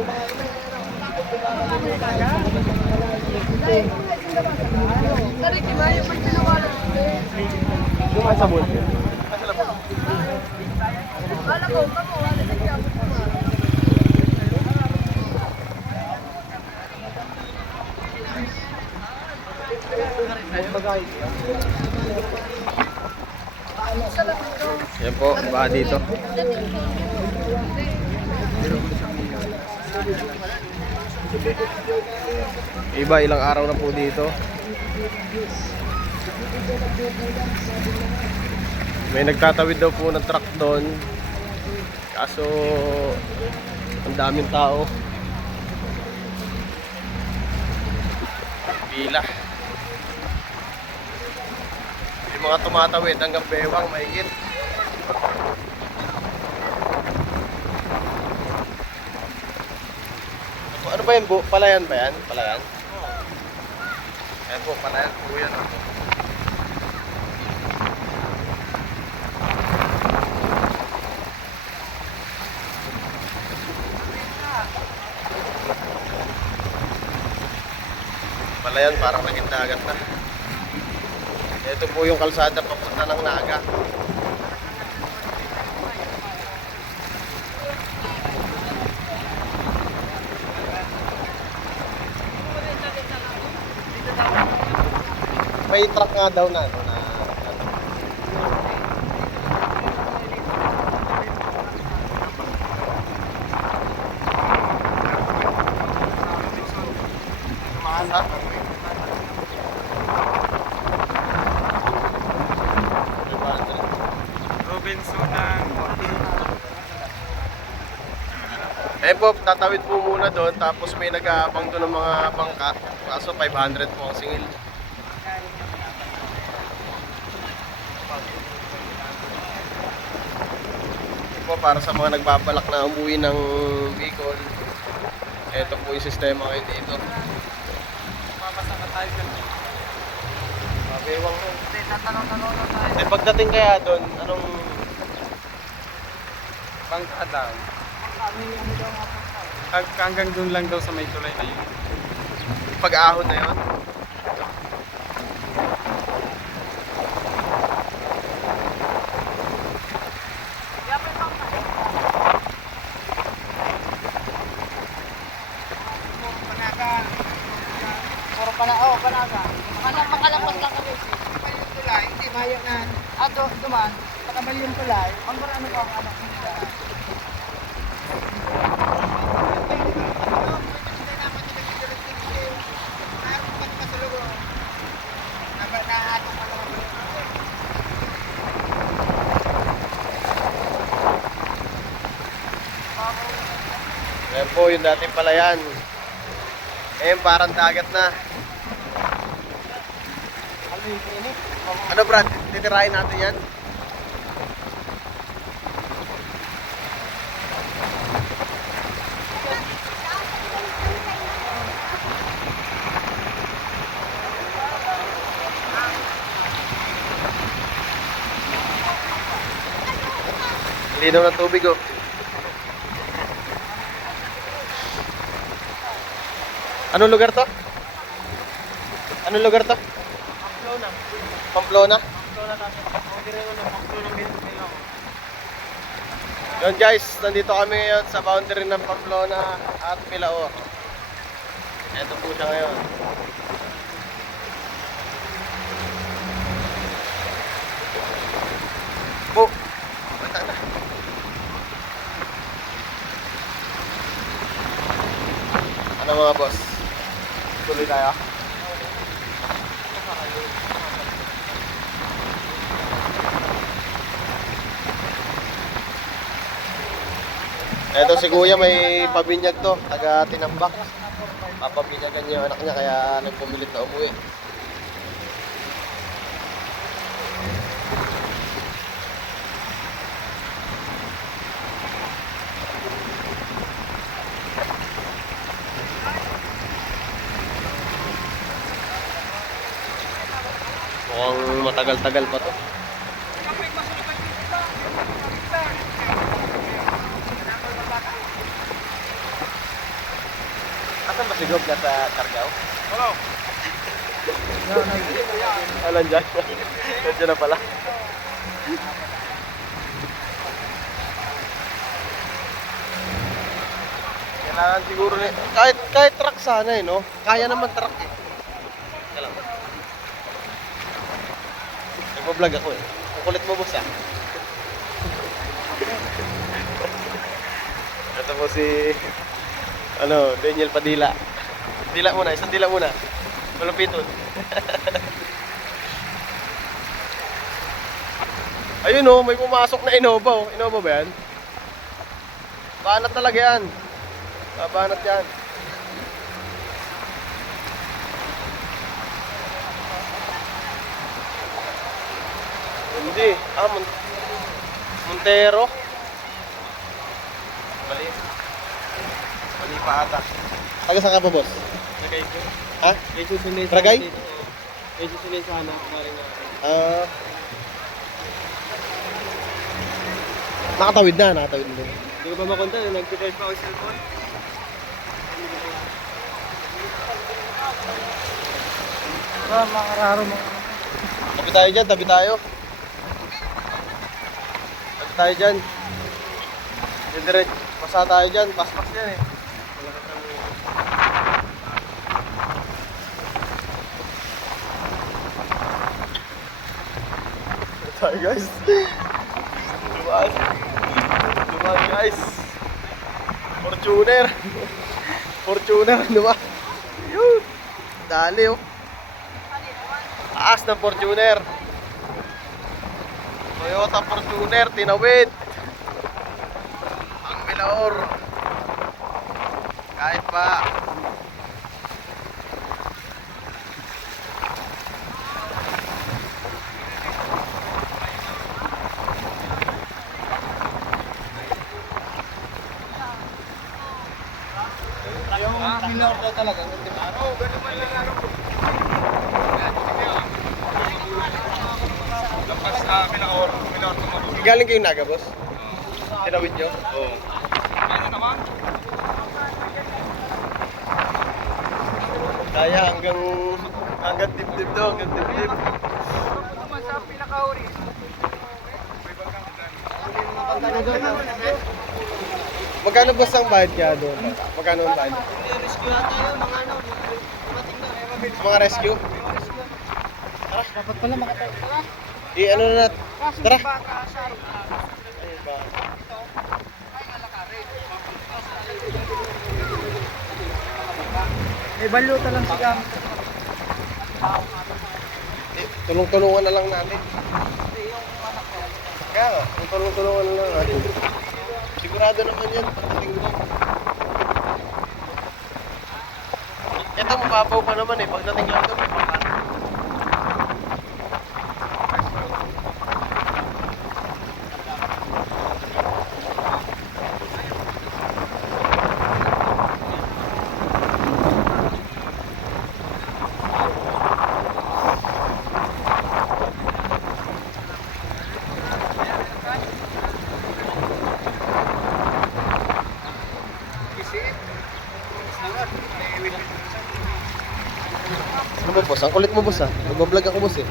Lumay sa buwan. Yan po, ba dito? Iba, ilang araw na po dito. May nagtatawid daw po ng truck doon. Kaso ang daming tao. Pila. Yung mga tumatawid hanggang bewang mahigit. Ano ba yan? Palayan ba yan? Palayan? Ayan po, palayan po yan. Palayan, parang naging dagat na. Ito po yung kalsada papunta ng Naga. May truck nga daw na ano na. Mahal. Robinson ng Po, tatawid po muna doon, tapos may nag-aabang doon ng mga bangka. Kaso 500 po ang singil. Po, para sa mga nagbabalak na umuwi ng Bicol, ito po yung sistema kayo dito. mabasa na tayo dyan. Mabewang mo. Tatanong-tanong na tayo. Eh, pagdating kaya doon, anong Bangka daw. Hanggang doon lang daw sa may tulay na yun. pag-ahon na yun? Puro panaga. Makalampas lang kami. Yung tulay, hindi maya na. Duman, makabal yung tulay. Ang marami ko ang anak nila. Ayan po, yung dating palayan. Ayan, parang dagat na. Ano Brad, titirahin natin yan? Linaw ng tubig oh. Anong lugar to? Anong lugar to? Pamplona. Pamplona? Pamplona natin. Ang direro ng Pamplona Milong. Yun guys, nandito kami ngayon sa boundary ng Pamplona at Milaor. Ito po siya ngayon. Po! Bata na. Ano mga boss? Tuloy tayo. Eto si Kuya may pabinyag to, taga Tinambak. Papabinyagan niya yung anak niya kaya nagpumilit na umuwi. Mukhang matagal-tagal pa to. Sigop ka sa Cargao? Hello. Alam dyan. Nandiyan na pala. Kailangan siguro kahit truck sana eh, no? Kaya naman truck eh. Kaya lang. Nagpa-vlog ako eh. Ang kulit mo, boss ah. Ito po si Daniel Padilla. Dila muna, isang dila muna. Malupiton. Ayun oh, may pumasok na Innova oh. Innova ba yan? Banat talaga yan. Babanat yan. Hindi. Montero. Mali. Mali pa ata. Taga saan ka pa, boss? Lagay ko. Ha? May susunod sa Ragay? dito. May susunod sana. Maring nga. Nakatawid na. Hindi ko ba makunta? Nag-charge pa ako sa cellphone. Mga raro mga. Tabi tayo dyan, tabi tayo. Tabi tayo dyan. Diretso. Pasa tayo dyan, paspas yan eh. Tabi tayo guys. Dumaan. Dumaan guys. Fortuner. Fortuner, diba? Yun. Dali oh. Taas ng Fortuner. Toyota Fortuner, tinawid. Ang Milaor. Kahit pa. Yung Milaor daw talaga. Oo, ganun man lang ano. Lapas Milaor tumabog. Galing kayong Naga, boss? Tinawid nyo? Oo. Ano naman? Kaya hanggang dibdib daw, hanggang dibdib. Naman sa pinakauri. Magkano boss ang bayad kaya doon? Magkano ang bayad? Rescue natin yun, mga ano. Sa mga rescue? Dapat pala makatayo. Tara. Ano na, tara. Baka sa Ay, ba? may baluta lang si Gam. Tulong-tulungan na lang natin. Kaya nga, tulong-tulungan na lang natin. Sigurado naman yan, pagdating doon. Ito, mababaw pa naman eh, pagdating lang doon, may papan. Ano ba boss? Ang kulit mo boss ah. Nagbablog ako boss eh.